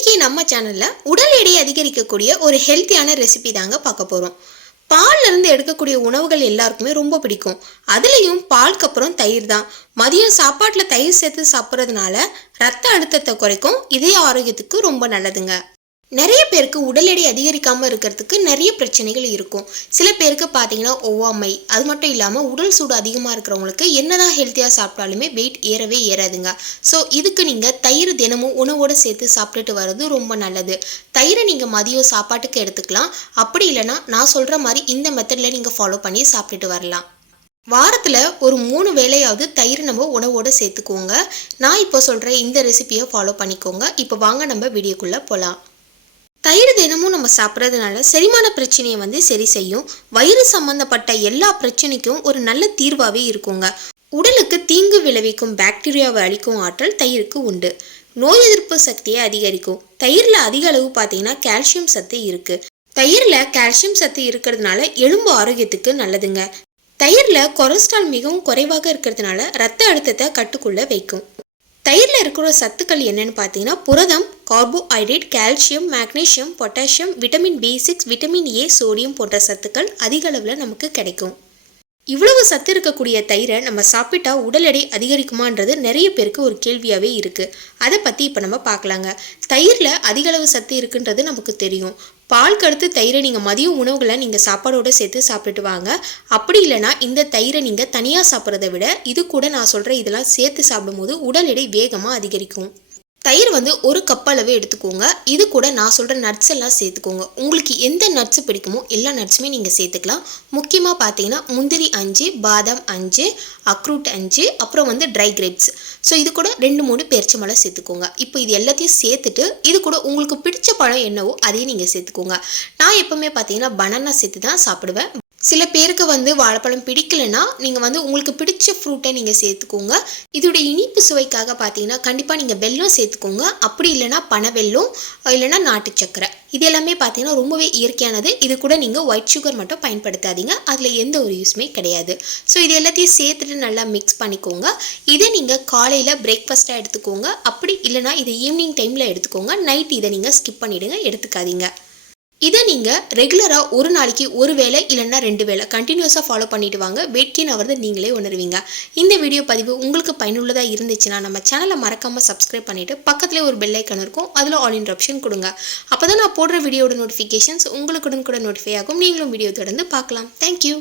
இன்னைக்கு நம்ம சேனல்ல உடல் எடை அதிகரிக்கக்கூடிய ஒரு ஹெல்த்தியான ரெசிபி தாங்க பார்க்க போறோம். பால்ல இருந்து எடுக்கக்கூடிய உணவுகள் எல்லாருக்குமே ரொம்ப பிடிக்கும். அதுலயும் பாலுக்கு அப்புறம் தயிர் தான். மதியம் சாப்பாட்டுல தயிர் சேர்த்து சாப்பிட்றதுனால ரத்த அழுத்தத்தை குறைக்கும், இதய ஆரோக்கியத்துக்கு ரொம்ப நல்லதுங்க. நிறைய பேருக்கு உடல் எடை அதிகரிக்காமல் இருக்கிறதுக்கு நிறைய பிரச்சனைகள் இருக்கும். சில பேருக்கு பார்த்தீங்கன்னா ஒவ்வாமை, அது மட்டும் இல்லாமல் உடல் சூடு அதிகமாக இருக்கிறவங்களுக்கு என்னதான் ஹெல்த்தியாக சாப்பிட்டாலுமே வெயிட் ஏறவே ஏறாதுங்க. ஸோ இதுக்கு நீங்கள் தயிர் தினமும் உணவோடு சேர்த்து சாப்பிட்டுட்டு வர்றது ரொம்ப நல்லது. தயிரை நீங்கள் மதியம் சாப்பாட்டுக்கு எடுத்துக்கலாம். அப்படி இல்லைன்னா நான் சொல்கிற மாதிரி இந்த மெத்தடில் நீங்கள் ஃபாலோ பண்ணி சாப்பிட்டுட்டு வரலாம். வாரத்தில் ஒரு 3 வேளையாவது தயிர் நம்ம உணவோடு சேர்த்துக்கோங்க. நான் இப்போ சொல்கிற இந்த ரெசிபியை ஃபாலோ பண்ணிக்கோங்க. இப்போ வாங்க நம்ம வீடியோக்குள்ளே போகலாம். தயிர் தினமும் நம்ம சாப்பிட்றதுனால செரிமான பிரச்சனையை சரி செய்யும். வயிறு சம்பந்தப்பட்ட எல்லா பிரச்சனைக்கும் ஒரு நல்ல தீர்வாகவே இருக்குங்க. உடலுக்கு தீங்கு விளைவிக்கும் பாக்டீரியாவை அழிக்கும் ஆற்றல் தயிருக்கு உண்டு. நோய் எதிர்ப்பு சக்தியை அதிகரிக்கும். தயிரில் அதிக அளவு பார்த்தீங்கன்னா கால்சியம் சத்து இருக்கு. தயிரில் கால்சியம் சத்து இருக்கிறதுனால எலும்பு ஆரோக்கியத்துக்கு நல்லதுங்க. தயிரில் கொலஸ்ட்ரால் மிகவும் குறைவாக இருக்கிறதுனால ரத்த அழுத்தத்தை கட்டுக்குள்ள வைக்கும். தயிரில் இருக்கிற சத்துக்கள் என்னென்னு பார்த்தீங்கன்னா புரதம், carbohydrate, calcium, magnesium, potassium, vitamin B6, vitamin A, sodium போன்ற சத்துக்கள் அதிக அளவில் நமக்கு கிடைக்கும். இவ்வளவு சத்து இருக்கக்கூடிய தயிரை நம்ம சாப்பிட்டா உடல் எடை அதிகரிக்குமான்றது நிறைய பேருக்கு ஒரு கேள்வியாகவே இருக்குது. அதை பற்றி இப்போ நம்ம பார்க்கலாங்க. தயிரில் அதிக அளவு சத்து இருக்குன்றது நமக்கு தெரியும். பாலுக்கு அடுத்து தயிரை நீங்கள் மதிய உணவுகளை நீங்கள் சாப்பாடோடு சேர்த்து சாப்பிட்டுட்டு வாங்க. அப்படி இல்லைனா இந்த தயிரை நீங்கள் தனியாக சாப்பிட்றத விட இது கூட நான் சொல்கிற இதெல்லாம் சேர்த்து சாப்பிடும்போது உடல் எடை வேகமாக அதிகரிக்கும். தயிர் ஒரு கப் அளவு எடுத்துக்கோங்க. இது கூட நான் சொல்கிற நட்ஸ் எல்லாம் சேர்த்துக்கோங்க. உங்களுக்கு எந்த நட்ஸ் பிடிக்குமோ எல்லா நட்ஸுமே நீங்கள் சேர்த்துக்கலாம். முக்கியமாக பார்த்தீங்கன்னா முந்திரி 5, பாதாம் 5, அக்ரூட் 5, அப்புறம் ட்ரை கிரேப்ஸ். ஸோ இது கூட 2-3 பேரிச்சம்பழம் சேர்த்துக்கோங்க. இப்போ இது எல்லாத்தையும் சேர்த்துட்டு இது கூட உங்களுக்கு பிடிச்ச பழம் என்னவோ அதையும் நீங்கள் சேர்த்துக்கோங்க. நான் எப்போவுமே பார்த்தீங்கன்னா பனானா சேர்த்து தான் சாப்பிடுவேன். சில பேருக்கு வாழைப்பழம் பிடிக்கலைன்னா நீங்கள் உங்களுக்கு பிடிச்ச ஃப்ரூட்டை நீங்கள் சேர்த்துக்கோங்க. இதோடைய இனிப்பு சுவைக்காக பார்த்தீங்கன்னா கண்டிப்பாக நீங்கள் வெல்லம் சேர்த்துக்கோங்க. அப்படி இல்லைனா பனை வெல்லம், இல்லைனா நாட்டு சக்கரை. இது எல்லாமே பார்த்தீங்கன்னா ரொம்பவே இயற்கையானது. இது கூட நீங்கள் ஒயிட் சுகர் மட்டும் பயன்படுத்தாதீங்க. அதில் எந்த ஒரு யூஸுமே கிடையாது. ஸோ இது எல்லாத்தையும் சேர்த்துட்டு நல்லா மிக்ஸ் பண்ணிக்கோங்க. இதை நீங்கள் காலையில் பிரேக்ஃபாஸ்ட்டாக எடுத்துக்கோங்க. அப்படி இல்லைனா இதை ஈவினிங் டைமில் எடுத்துக்கோங்க. நைட் இதை நீங்கள் ஸ்கிப் பண்ணிவிடுங்க, எடுத்துக்காதீங்க. இதை நீங்கள் ரெகுலராக ஒரு நாளைக்கு ஒரு வேளை இல்லைன்னா 2 வேளை கண்டினியூஸாக ஃபாலோ பண்ணிட்டு வாங்க. வெயிட் கெயின் ஆகிறத நீங்களே உணர்வீங்க. இந்த வீடியோ பதிவு உங்களுக்கு பயனுள்ளதாக இருந்துச்சுன்னா நம்ம சேனலை மறக்காமல் சப்ஸ்கிரைப் பண்ணிவிட்டு பக்கத்துலேயே ஒரு பெல் ஐக்கான் இருக்கும், அதில் ஆல் இன் ஆப்ஷன் கொடுங்க. அப்போ தான் நான் போடுற வீடியோட நோட்டிஃபிகேஷன்ஸ் உங்களுக்கு கூட நோட்டிஃபை ஆகும். நீங்களும் வீடியோ தொடர்ந்து பார்க்கலாம். தேங்க்யூ.